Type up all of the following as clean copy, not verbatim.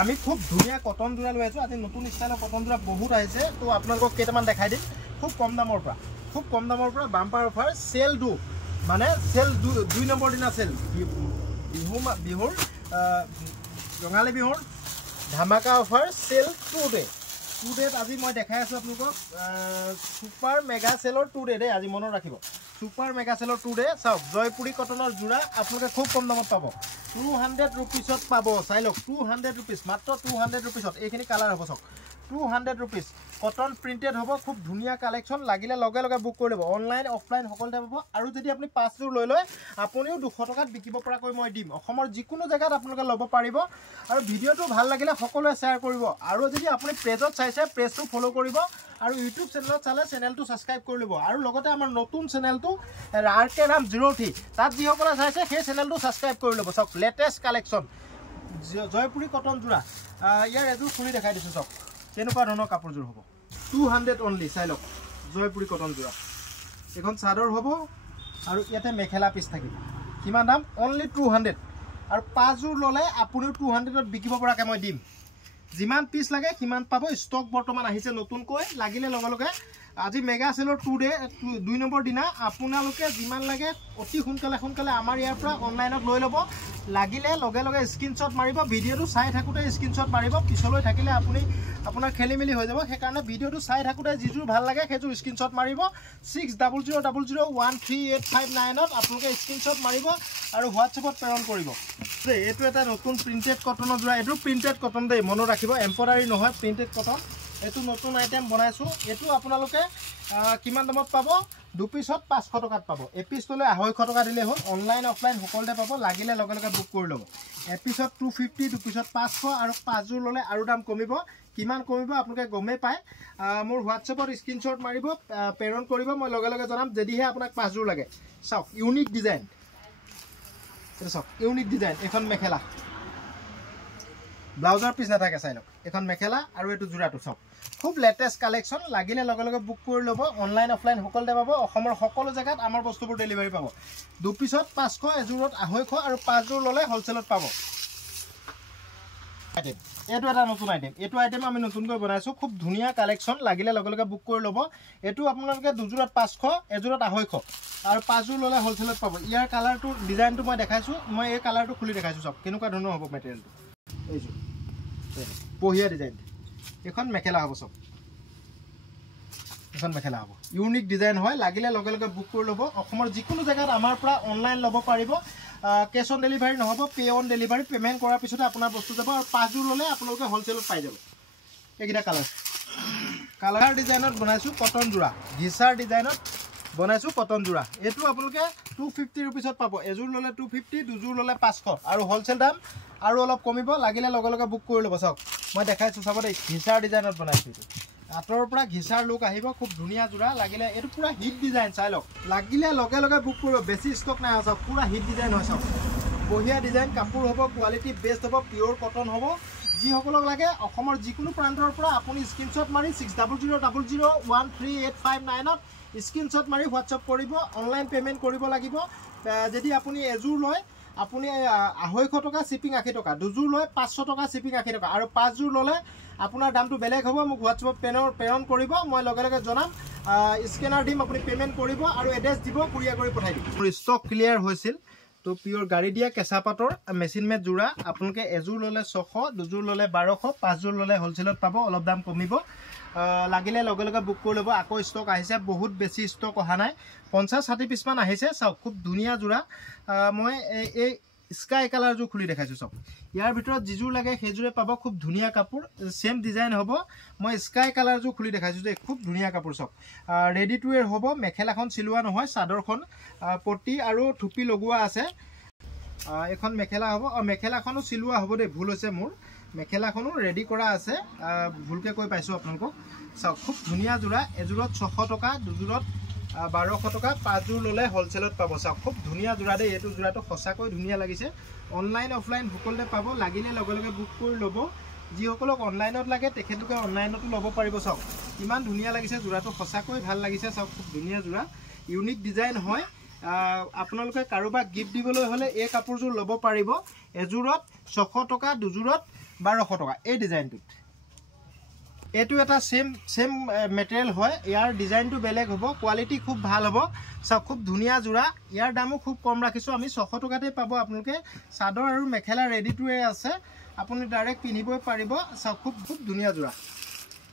আমি খুব ধুনীয়া কটন জোৰা লৈ আছো। আজি নতুন ষ্টাইলৰ কটন জোৰা বহুত আহিছে, তো আপোনালোকক কেইটামান দেখাই দিম। খুব কম দামৰ পৰা বাম্পাৰ অফাৰ সেল দু মানে সেল 2 নম্বৰ দিনা সেল বিহুৰ ৰঙালী বিহুৰ ধামাকা অফাৰ সেল 2 ডে আজি মই দেখাই আছো আপোনালোকক সুপাৰ মেগা সেলৰ 2 ডে আজি মনত ৰাখিব। সুপাৰ মেগা সেলৰ 2 ডে চাওক জয়পুৰী কটনৰ জোৰা আপোনালোকে খুব কম দামত পাব। 200 रुपीसत পাব। চাই লওক 200 रुपीस মাত্ৰ 200 रुपीसত এইখিনি কালাৰ হ'ব চাওক 200 रुपीस কটন প্ৰিন্টেড হ'ব। খুব ধুনীয়া কালেকশ্যন, লাগিলে লগে লগে বুক কৰি ল'ব। অনলাইন অফলাইন সকলোতে পাব। আৰু যদি আপুনি 5 যোৰ লৈ লয় আপুনিও 200 টকাত বিকিব পৰাকৈ মই দিম। অসমৰ যিকোনো জেগাত আপোনালোকে ল'ব পাৰিব। আৰু ভিডিঅ'টো ভাল লাগিলে সকলোৱে শ্বেয়াৰ কৰিব। আৰু যদি আপুনি পেজত চাইছে পেজটো ফ'ল' কৰিব আৰু ইউটিউব চেনেলত চালে চেনেলটো ছাবস্ক্ৰাইব কৰি ল'ব। আৰু লগতে আমাৰ নতুন চেনেলটো RK Ram 03 তাত যিসকলে চাইছে সেই চেনেলটো ছাবস্ক্ৰাইব কৰি ল'ব। চাওক লেটেষ্ট কালেকশ্যন জয়পুৰী কটন জোৰা। ইয়াৰ এযোৰ খুলি দেখাই দিছোঁ চাওক কেনেকুৱা ধৰণৰ কাপোৰযোৰ হ'ব। 200 অনলি। চাই লওক জয়পুৰী কটন জোৰা। এখন চাদৰ হ'ব আৰু ইয়াতে মেখেলা পিচ থাকিব। কিমান দাম? অনলি 200। আৰু 5 যোৰ ল'লে আপুনিও 200ত বিকিব পৰাকৈ মই দিম। যিমান পিচ লাগে সিমান পাব। ষ্টক বৰ্তমান আহিছে নতুনকৈ, লাগিলে লগে লগে আজি মেগা সেলৰ 2 ডে 2 নম্বৰ দিনা আপোনালোকে যিমান লাগে অতি সোনকালে আমাৰ ইয়াৰ পৰা অনলাইনত লৈ ল'ব। লাগিলে লগে লগে স্ক্ৰীনশ্বট মাৰিব। ভিডিঅ'টো চাই থাকোঁতে স্ক্ৰীনশ্বট মাৰিব, পিছলৈ থাকিলে আপোনাৰ খেলি মেলি হৈ যাব। সেইকাৰণে ভিডিঅ'টো চাই থাকোঁতে যিযোৰ ভাল লাগে সেইযোৰ স্ক্ৰীনশ্বট মাৰিব। 6000001859ত আপোনালোকে স্ক্ৰীনশ্বট মাৰিব আৰু হোৱাটছএপত প্ৰেৰণ কৰিব। এইটো এটা নতুন প্ৰিণ্টেড কটনৰ জোৰা। এইটো প্ৰিণ্টেড কটন দেই, মনত ৰাখিব, এম্ব্ৰইডাৰী নহয়, প্ৰিণ্টেড কটন। এইটো নতুন আইটেম বনাইছোঁ। এইটো আপোনালোকে কিমান দামত পাব? 2 পিছত 500 টকাত পাব। এপিচ ল'লে 250 টকা দিলে হ'ল। অনলাইন অফলাইন সকলোতে পাব, লাগিলে লগে লগে বুক কৰি ল'ব। এপিছত 250, 2 পিছত 500 আৰু 5 যোৰ ল'লে আৰু দাম কমিব। কিমান কমিব আপোনালোকে গমেই পায়। মোৰ হোৱাটছএপত স্ক্ৰীনশ্বট মাৰিব, প্ৰেৰণ কৰিব, মই লগে লগে জনাম যদিহে আপোনাক 5 যোৰ লাগে। চাওক ইউনিক ডিজাইন, এইটো চাওক ইউনিক ডিজাইন। এখন মেখেলা, ব্লাউজৰ পিচ নাথাকে। চাই লওক এখন মেখেলা আৰু এইটো জোৰাটো চাওক খুব লেটেষ্ট কালেকশ্যন, লাগিলে লগে লগে বুক কৰি ল'ব। অনলাইন অফলাইন সকলোতে পাব। অসমৰ সকলো জেগাত আমাৰ বস্তুবোৰ ডেলিভাৰী পাব। 2 পিছত 500, এযোৰত 250 আৰু 5 যোৰ ল'লে হ'লচেলত পাব। এইটো এটা নতুন আইটেম। এইটো আইটেম আমি নতুনকৈ বনাইছোঁ। খুব ধুনীয়া কালেকশ্যন, লাগিলে লগে লগে বুক কৰি ল'ব। এইটো আপোনালোকে 2 যোৰত 500, এযোৰত 250 আৰু 5 যোৰ ল'লে হ'লচেলত পাব। ইয়াৰ কালাৰটো ডিজাইনটো মই দেখাইছোঁ। মই এই কালাৰটো খুলি দেখাইছোঁ চাওক কেনেকুৱা ধৰণৰ হ'ব মেটেৰিয়েলটো। এইযোৰ বঢ়িয়া ডিজাইন। এখন মেখেলা হ'ব চাওক, এখন মেখেলা হ'ব। ইউনিক ডিজাইন হয়, লাগিলে লগে লগে বুক কৰি ল'ব। অসমৰ যিকোনো জেগাত আমাৰ পৰা অনলাইন ল'ব পাৰিব। কেছ অন ডেলিভাৰী নহ'ব, পে অন ডেলিভাৰী। পে'মেণ্ট কৰাৰ পিছতে আপোনাৰ বস্তু যাব। আৰু 5 যোৰ ল'লে আপোনালোকে হ'লচেলত পাই যাব। এইকেইটা কালাৰ ডিজাইনত বনাইছোঁ কটন জোৰা। ঘিচাৰ ডিজাইনত বনাইছোঁ কটন জোৰা। এইটো আপোনালোকে 250 ৰুপিছত পাব। এযোৰ ল'লে 250, 2 যোৰ ল'লে 500 আৰু হ'লচেল দাম আৰু অলপ কমিব। লাগিলে লগে লগে বুক কৰি ল'ব। চাওক মই দেখাইছোঁ চাব দেই, ঘিচাৰ ডিজাইনত বনাইছোঁ। এইটো আঁতৰৰ পৰা ঘিচাৰ লুক আহিব। খুব ধুনীয়া জোৰা, লাগিলে এইটো পূৰা হিট ডিজাইন। চাই লওক, লাগিলে লগে লগে বুক কৰিব। বেছি ষ্টক নাই। চাওক পূৰা হিট ডিজাইন হয়। চাওক বঢ়িয়া ডিজাইন কাপোৰ হ'ব, কোৱালিটি বেষ্ট হ'ব, পিয়'ৰ কটন হ'ব। যিসকলক লাগে অসমৰ যিকোনো প্ৰান্তৰ পৰা আপুনি স্ক্ৰীনশ্বট মাৰি 6000001859ত স্ক্ৰীনশ্বট মাৰি হোৱাটছআপ কৰিব। অনলাইন পে'মেণ্ট কৰিব লাগিব। যদি আপুনি এযোৰ লয় আপুনি 250 টকা, শ্বিপিং 80 টকা। 2 যোৰ লয় 500 টকা, শ্বিপিং 80 টকা। আৰু 5 যোৰ ল'লে আপোনাৰ দামটো বেলেগ হ'ব। মোক হোৱাটছআপত প্ৰেৰণ কৰিব, মই লগে লগে জনাম। স্কেনাৰ দিম, আপুনি পে'মেণ্ট কৰিব আৰু এড্ৰেছ দিব, কুৰিয়াৰ কৰি পঠাই দিম। মোৰ ষ্টক ক্লিয়াৰ হৈছিল। তো পিয়'ৰ গাড়ী দিয়া কেঁচা পাতৰ মেচিন মেড জোৰা। আপোনালোকে এযোৰ ল'লে 600, 2 যোৰ ল'লে 1200, 5 যোৰ ল'লে হ'লচেলত পাব, অলপ দাম কমিব। লাগিলে লগে লগে বুক কৰি ল'ব। আকৌ ষ্টক আহিছে, বহুত বেছি ষ্টক অহা নাই, 50-60 পিচমান আহিছে। চাওক খুব ধুনীয়া জোৰা। মই এই স্কাই কালাৰযোৰ খুলি দেখাইছোঁ। চাওক ইয়াৰ ভিতৰত যিযোৰ লাগে সেইযোৰে পাব। খুব ধুনীয়া কাপোৰ, ছেম ডিজাইন হ'ব। মই স্কাই কালাৰযোৰ খুলি দেখাইছোঁ যে খুব ধুনীয়া কাপোৰ। চাওক ৰেডি টু ৱেৰ হ'ব। মেখেলাখন চিলোৱা নহয়, চাদৰখন পটি আৰু থুপি লগোৱা আছে। এখন মেখেলা হ'ব। মেখেলাখনো চিলোৱা হ'ব দেই, ভুল হৈছে মোৰ। মেখেলাখনো ৰেডি কৰা আছে, ভুলকৈ কৈ পাইছোঁ আপোনালোকক। চাওক খুব ধুনীয়া জোৰা। এযোৰত 600 টকা, 2 যোৰত 1200 টকা, 5 যোৰ ল'লে হ'লচেলত পাব। চাওক খুব ধুনীয়া জোৰা দেই। এইটো জোৰাটো সঁচাকৈ ধুনীয়া লাগিছে। অনলাইন অফলাইন সকলোতে পাব, লাগিলে লগে লগে বুক কৰি ল'ব। যিসকলক অনলাইনত লাগে তেখেতলোকে অনলাইনতো ল'ব পাৰিব। চাওক ইমান ধুনীয়া লাগিছে জোৰাটো, সঁচাকৈ ভাল লাগিছে। চাওক খুব ধুনীয়া জোৰা, ইউনিক ডিজাইন হয়। আপোনালোকে কাৰোবাক গিফ্ট দিবলৈ হ'লে এই কাপোৰযোৰ ল'ব পাৰিব। এযোৰত 600 টকা, 2 যোৰত 1200 টকা এই ডিজাইনটো এটো এটা সেম মেটেৰিয়েল হয় ইয়াৰ ডিজাইনটো বেলেগ হ'ব কোৱালিটি খুব ভাল হ'ব সব খুব ধুনিয়া জোৰা ইয়াৰ দামো খুব কম ৰাখিছো আমি 600 টকাতে পাব আপোনালোকে চাদৰ আৰু মেখেলা ৰেডি টু ৱে আছে আপুনি ডাইৰেক্ট পিনিবই পাৰিব সব খুব ধুনিয়া জোৰা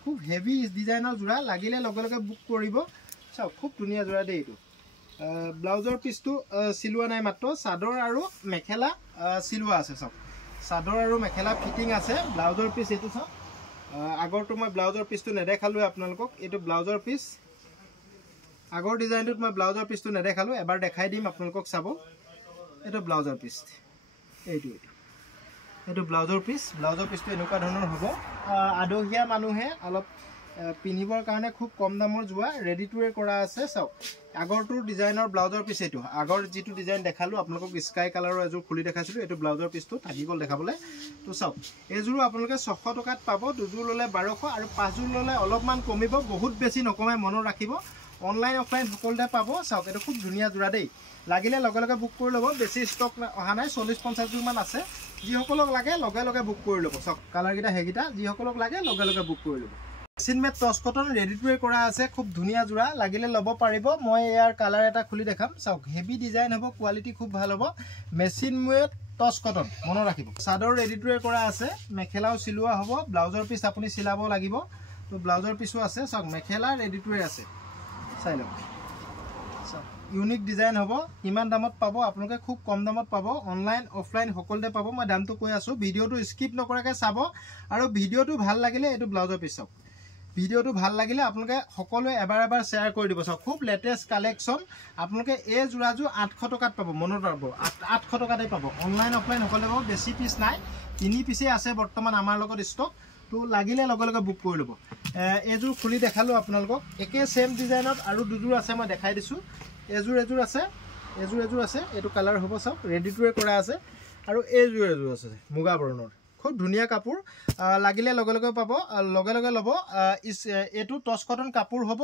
খুব হেভি ডিজাইনৰ জোৰা লাগিলে লগে লগে বুক কৰিব সব খুব ধুনিয়া জোৰা দেই এটো ব্লাউজৰ পিসটো সিলুৱা নাই মাত্ৰ চাদৰ আৰু মেখেলা সিলুৱা আছে সব চাদৰ আৰু মেখেলা ফিটিং আছে ব্লাউজৰ পিস এটো সব আগৰটো মই ব্লাউজৰ পিসটো নেদেখালো আপোনালোকক এটো ব্লাউজৰ পিস আগৰ ডিজাইনটোত মই ব্লাউজৰ পিসটো নেদেখালো এবাৰ দেখাই দিম আপোনালোকক চাব এটো ব্লাউজৰ পিস এটো ব্লাউজৰ পিসটো এনেকুৱা ধৰণৰ হ'ব আদহিয়া মানুহে অলপ পিনিবৰ কাৰণে খুব কম দামৰ জোৱা ৰেডি টু ৱে কৰা আছে চাও আগৰটো ডিজাইনৰ ব্লাউজৰ পিস এটো আগৰ যেটো ডিজাইন দেখালো আপোনালোকক স্কাই কালাৰৰ এজোৰ খুলি দেখাইছিলো এটো ব্লাউজৰ পিসটো থাকি গল দেখাবলে তো চাও এজোৰ আপোনালোকে 600 টকাত পাব দুজোৰ ললে 1200 আৰু পাঁচজোৰ ললে অলপমান কমিব বহুত বেছি নকমে মনত ৰাখিব অনলাইন অফলাইন সকলোতে পাব চাও এটো খুব ধুনিয়া জোৰা দেই লাগিলে লগে লগে বুক কৰি লব বেছি ষ্টক অহা নাই 40-50 জোৰ মান আছে যি সকলক লাগে লগে লগে বুক কৰি লব চাও কালাৰ গিটা হেগিটা যি সকলক লাগে লগে লগে বুক কৰি লব machine made touch cotton ready to wear কৰা আছে খুব ধুনিয়া জোৰা লাগিলে লব পাৰিব মই ইয়াৰ কালাৰ এটা খুলি দেখাম চাওক হেভি ডিজাইন হ'ব কোৱালিটি খুব ভাল হ'ব মেচিন মেড টচ কটন মনত ৰাখিব চাদৰ ৰেডি টু ৱে কৰা আছে মেখেলাও সিলুৱা হ'ব ব্লাউজৰ পিস আপুনি সিলাব লাগিব তো ব্লাউজৰ পিসও আছে চাওক মেখেলা ৰেডি টু ৱে আছে চাই লওক চাওক ইউনিক ডিজাইন হ'ব ইমান দামত পাব আপোনালোকে খুব কম দামত পাব অনলাইন অফলাইন সকলোতে পাব মই দামটো কৈ আছো ভিডিওটো স্কিপ নকৰাকৈ চাব আৰু ভিডিওটো ভাল লাগিলে এটো ব্লাউজৰ পিস চাওক ভিডিওটো ভাল লাগিলে আপোনালোকে সকলোৱে এবাৰ শেয়াৰ কৰি দিব চাওক খুব লেটেষ্ট কালেকচন আপোনালোকে এই জোৰাজু 800 টকাত পাব মনত ৰাখব 800 টকাতে পাব অনলাইন অফলাইন সকলোতে পাব বেছি পিস নাই তিনি পিসে আছে বৰ্তমান আমাৰ লগত ষ্টক তো লাগিলে লগে লগে বুক কৰি লব এজোৰ খুলি দেখালো আপোনালোকক একে সেম ডিজাইনত আৰু দুজোৰ আছে মই দেখাই দিছো এজোৰ আছে এটো কালাৰ হ'ব চাওক ৰেডি টু ৱে কৰা আছে আৰু এজোৰ আছে মুগা বৰণৰ খুব ধুনিয়া কাপোৰ লাগিলে লগে লগে পাব লগে লগে লব এটো টচ কটন কাপোৰ হ'ব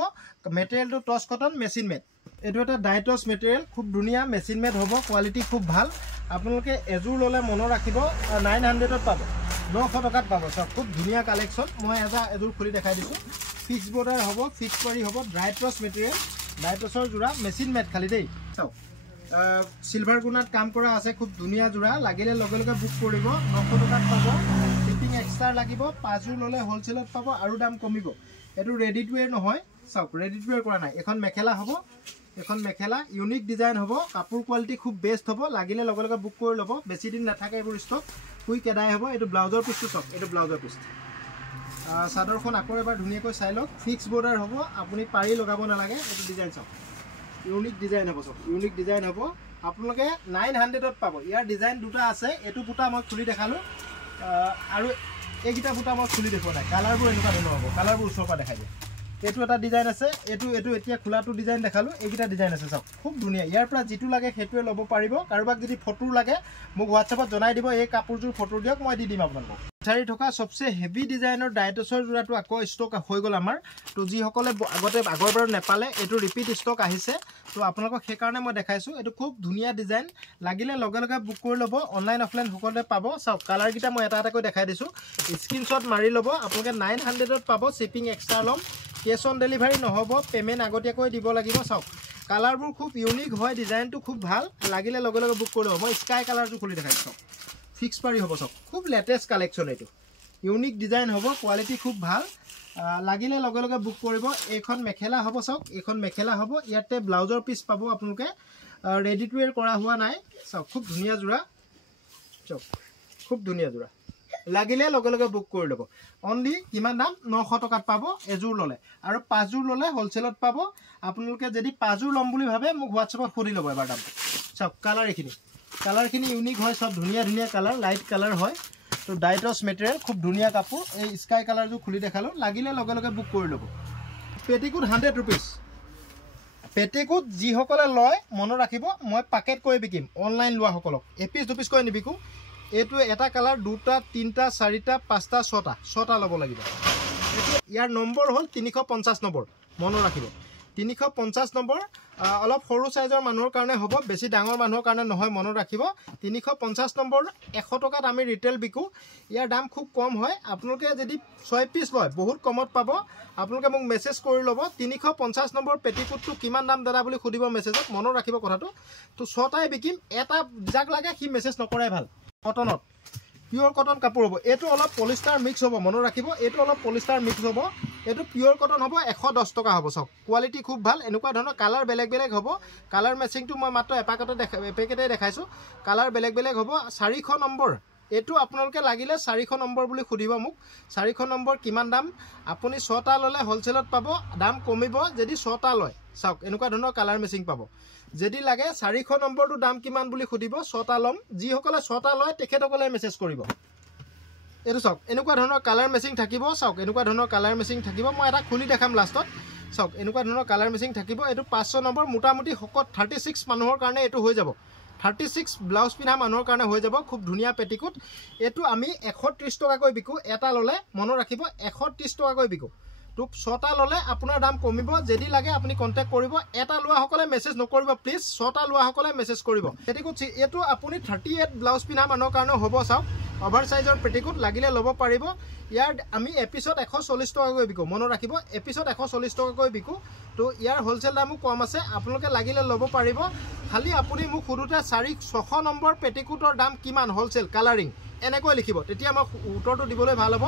মেটেৰিয়েলটো টচ কটন মেচিন মেড এটো এটা ডাইটচ মেটেৰিয়েল খুব ধুনিয়া মেচিন মেড হ'ব কোৱালিটি খুব ভাল আপোনালোকে এজোৰ ললে মনত ৰাখিব 900 ত পাব 900 টকাত পাব সব খুব ধুনিয়া কালেকচন মই এজোৰ খুলি দেখাই দিছো ফিক্স বৰ্ডাৰ হ'ব ফিক্স কৰি হ'ব ডাইটচ মেটেৰিয়েল ডাইটচৰ জোৰা মেচিন মেড খালি দেই চাও সিলভাৰ গুণাত কাম কৰা আছে খুব ধুনিয়া জোৰা লাগিলে লগে লগে বুক কৰিব 900 টকাত পাব শিপিং এক্সট্ৰা লাগিব পাঁচজোৰ ললে হোলসেলত পাব আৰু দাম কমিব এটো ৰেডি টু ৱে নহয় চাওক ৰেডি টু ৱে কৰা নাই এখন মেখেলা হ'ব এখন মেখেলা ইউনিক ডিজাইন হ'ব কাপোৰ কোৱালিটি খুব বেষ্ট হ'ব লাগিলে লগে লগে বুক কৰি লব বেছি দিন নাথাকে এবোৰ ষ্টক কুইক এডাই হ'ব এটো ব্লাউজৰ পিসটো চাওক এটো ব্লাউজৰ পিস চাদৰখন আকৌ এবাৰ ধুনিয়াকৈ চাই লওক ফিক্স বৰ্ডাৰ হ'ব আপুনি পাৰি লগাব নালাগে এটো ডিজাইন চাওক ইউনিক ডিজাইন হ'ব সব ইউনিক ডিজাইন হ'ব আপোনালোকে 900 ত পাব ইয়াৰ ডিজাইন দুটা আছে এটো ফুটা মই খুলি দেখালো আৰু এইগিটা ফুটা মই খুলি দেখুৱা নাই কালাৰবোৰ এনেকুৱা ধৰণৰ হ'ব কালাৰবোৰ ওচৰৰ পৰা দেখাই দিম এটো এটা ডিজাইন আছে এটো এতিয়া খোলাটো ডিজাইন দেখালো এইগিটা ডিজাইন আছে সব খুব ধুনিয়া ইয়াৰ পৰা যেটো লাগে হেতুৱে লব পাৰিব কাৰোবাক যদি ফটো লাগে মোক WhatsApp ত জনাই দিব এই কাপোৰজোৰ ফটো দিয়ক মই দি দিম আপোনালোকক চাৰি থকা সবচে হেভি ডিজাইনৰ ডাইটছৰ জোৰাটো আকৌ ষ্টক হৈ গল আমাৰ তো যি সকলে আগৰবাৰ নেপালে এটো ৰিপিট ষ্টক আহিছে তো আপোনালোকক সেই কাৰণে মই দেখাইছো এটো খুব ধুনিয়া ডিজাইন লাগিলে লগে লগে বুক কৰি লব অনলাইন অফলাইন সকলোতে পাব চাওক কালাৰ গিটা মই এটা কৈ দেখাই দিছো স্ক্ৰিনশ্বট মাৰি লব আপোনালোকে 900 ত পাব শিপিং এক্সট্ৰা লম কেশ অন ডেলিভাৰী নহব পেমেন্ট আগতীয়াকৈ দিব লাগিব চাওক কালাৰবোৰ খুব ইউনিক হয় ডিজাইনটো খুব ভাল লাগিলে লগে লগে বুক কৰি লব মই স্কাই কালাৰটো খুলি দেখাইছো ফিক্স পাৰি হ'ব চাওক খুব লেটেষ্ট কালেকচন এটো ইউনিক ডিজাইন হ'ব কোৱালিটি খুব ভাল লাগিলে লগে লগে বুক কৰিব এখন মেখেলা হ'ব চাওক এখন মেখেলা হ'ব ইয়াতে ব্লাউজৰ পিস পাব আপোনালোকে ৰেডি টু ৱেৰ কৰা হোৱা নাই চাওক খুব ধুনিয়া জোৰা চাওক খুব ধুনিয়া জোৰা লাগিলে লগে লগে বুক কৰি লব অনলি কিমান দাম 900 টকাত পাব এজোৰ ললে আৰু পাঁচজোৰ ললে হোলসেলত পাব আপোনালোকে যদি পাঁচজোৰ লম বুলি ভাবে মোক WhatsApp ত খুলি লব এবাৰ দাম চাওক কালাৰখিনি ইউনিক হয় সব ধুনিয়া কালাৰ লাইট কালাৰ হয় তো ডাইটছ মেটেৰিয়েল খুব ধুনিয়া কাপোৰ এই স্কাই কালাৰটো খুলি দেখালো লাগিলে লগে লগে বুক কৰি লব পেটিকুট 100 रुपीस পেটিকুট যি সকলে লয় মনত ৰাখিব মই পাকেট কৰি বিকিম অনলাইন লোৱা সকলক এপিস দুপিস কৈ নিবিকো এটো এটা কালাৰ দুটা তিনটা চাৰিটা পাঁচটা ছটা লব লাগিব এটো ইয়াৰ নম্বৰ হল 350 নম্বৰ মনত ৰাখিব 350 নম্বৰ অলপ সৰু সাইজৰ মানুহৰ কাৰণে হ'ব, বেছি ডাঙৰ মানুহৰ কাৰণে নহয়, মনত ৰাখিব। 350 নম্বৰ 100 টকাত আমি ৰিটেল বিকো। ইয়াৰ দাম খুব কম হয়। আপোনালোকে যদি 6 পিস লয় বহুত কমত পাব। আপোনালোকে মোক মেছেজ কৰি ল'ব 350 নম্বৰ পেটিকোটটো কিমান দাম দাদা বুলি সুধিব মেছেজত, মনত ৰাখিব কথাটো। তো 6টাই বিকিম, এটা যাক লাগে সি মেছেজ নকৰাই ভাল। কটনত পিওৰ কটন কাপোৰ হ'ব। এইটো অলপ পলিষ্টাৰ মিক্স হ'ব, মনত ৰাখিব। এইটো অলপ পলিষ্টাৰ মিক্স হ'ব। এইটো পিওৰ কটন হ'ব, 110 টকা হ'ব। চাওক কোৱালিটি খুব ভাল। এনেকুৱা ধৰণৰ কালাৰ বেলেগ বেলেগ হ'ব। কালাৰ মেচিংটো মই মাত্ৰ এপেকেটে দেখাইছোঁ। কালাৰ বেলেগ বেলেগ হ'ব। 400 নম্বৰ এইটো আপোনালোকে লাগিলে 400 নম্বৰ বুলি সুধিব মোক। 400 নম্বৰ কিমান দাম? আপুনি 6টা ল'লে হোলচেলত পাব, দাম কমিব যদি 6টা লয়। চাওক এনেকুৱা ধৰণৰ কালাৰ মেচিং পাব। যদি লাগে 400 নম্বৰটো দাম কিমান বুলি সুধিব, 6টা ল'ম। যিসকলে 6টা লয় তেখেতসকলে মেছেজ কৰিব। এইটো চাওক এনেকুৱা ধৰণৰ কালাৰ মেচিং থাকিব। চাওক এনেকুৱা ধৰণৰ কালাৰ মেচিং থাকিব। মই এটা খুলি দেখাম লাষ্টত। চাওক এনেকুৱা ধৰণৰ কালাৰ মেচিং থাকিব। এইটো 500 নম্বৰ মোটামুটি শকত 36 মানুহৰ কাৰণে এইটো হৈ যাব। 36 ব্লাউজ পিন্ধা মানুহৰ কাৰণে হৈ যাব। খুব ধুনীয়া পেটিকোট। এইটো আমি 130 টকাকৈ বিকো। এটা ল'লে মনত ৰাখিব 130 টকাকৈ বিকো। তো 6টা ল'লে আপোনাৰ দাম কমিব। যদি লাগে আপুনি কণ্টেক্ট কৰিব। এটা লোৱাসকলে মেছেজ নকৰিব প্লিজ, 6টা লোৱাসকলে মেছেজ কৰিব। পেটিকোট এইটো আপুনি 38 ব্লাউজ পিন্ধা মানুহৰ কাৰণে হ'ব। চাওক অভাৰ সাইজৰ পেটিকোট লাগিলে ল'ব পাৰিব। ইয়াৰ আমি এপিছত 140 টকাকৈ বিকো, মনত ৰাখিব। এপিছত 140 টকাকৈ বিকো। তো ইয়াৰ হোলচেল দামো কম আছে, আপোনালোকে লাগিলে ল'ব পাৰিব। খালি আপুনি মোক সোধোতে 600 নম্বৰ পেটিকোটৰ দাম কিমান হোলচেল কালাৰিং এনেকৈ লিখিব, তেতিয়া মই উত্তৰটো দিবলৈ ভাল হ'ব।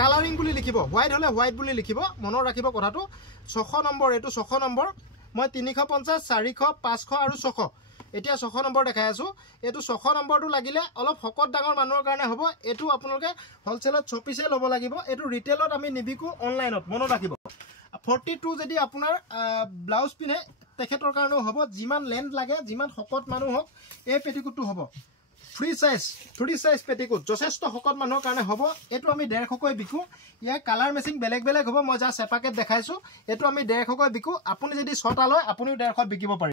কালাৰিং বুলি লিখিব, হোৱাইট হ'লে হোৱাইট বুলি লিখিব, মনত ৰাখিব কথাটো। 600 নম্বৰ এইটো 600 নম্বৰ। মই 350, 400, 500 আৰু 600 এতিয়া 600 নম্বৰ দেখাই আছোঁ। এইটো 600 নম্বৰটো লাগিলে অলপ শকত ডাঙৰ মানুহৰ কাৰণে হ'ব। এইটো আপোনালোকে হোলচেলত 6 পিছে ল'ব লাগিব। এইটো ৰিটেইলত আমি নিবিকো, অনলাইনত, মনত ৰাখিব। 42 যদি আপোনাৰ ব্লাউজ পিন্ধে তেখেতৰ কাৰণেও হ'ব। যিমান লেন্থ লাগে, যিমান শকত মানুহ হওক এই পেটিকোটটো হ'ব। ফ্ৰী সাইজ পেটিকোট যথেষ্ট শকত মানুহৰ কাৰণে হ'ব। এইটো আমি 150কৈ বিকো। ইয়াৰ কালাৰ মেচিং বেলেগ বেলেগ হ'ব। মই জাষ্ট এপাকেট দেখাইছোঁ। এইটো আমি 150কৈ বিকো। আপুনি যদি 6টা লয় আপুনিও 150ত বিকিব পাৰিব।